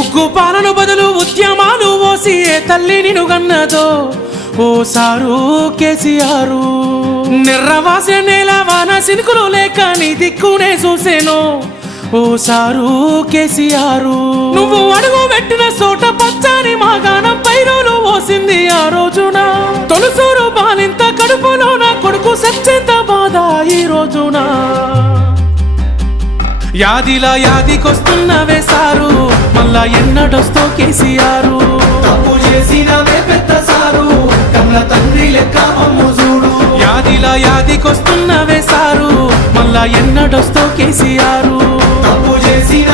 ఉగ్గు పాలను బదులు ఉద్యమాలు ఓసి ఏ తల్లి నిన్ను గన్నదో ఓ సారు కేసీఆర్. నిర్రవాసే నేల వాన సినుకులు లేక నీ దిక్కునే చూసేను ఓ సారు కేసీఆర్. నువ్వు అడుగు పెట్టిన చోట పచ్చని మాగాణం పైరులు ఓసింది ఆ రోజున. తొలుసూరు బాలింత కడుపులో నా కొడుకు సచ్చేంత బాధ ఈ రోజున. యాదిలా యాదికొస్తున్నవే సారు మళ్ళా ఎన్నడొస్తో కేసీఆర్. తప్పు చేసినవే పెద్ద సారు కన్న తండ్రి లెక్క మమ్ము చూడు. యాదిలా యాదికొస్తున్నవే సారు మళ్ళా ఎన్నడొస్తో కేసీఆర్. తప్పు చేసిన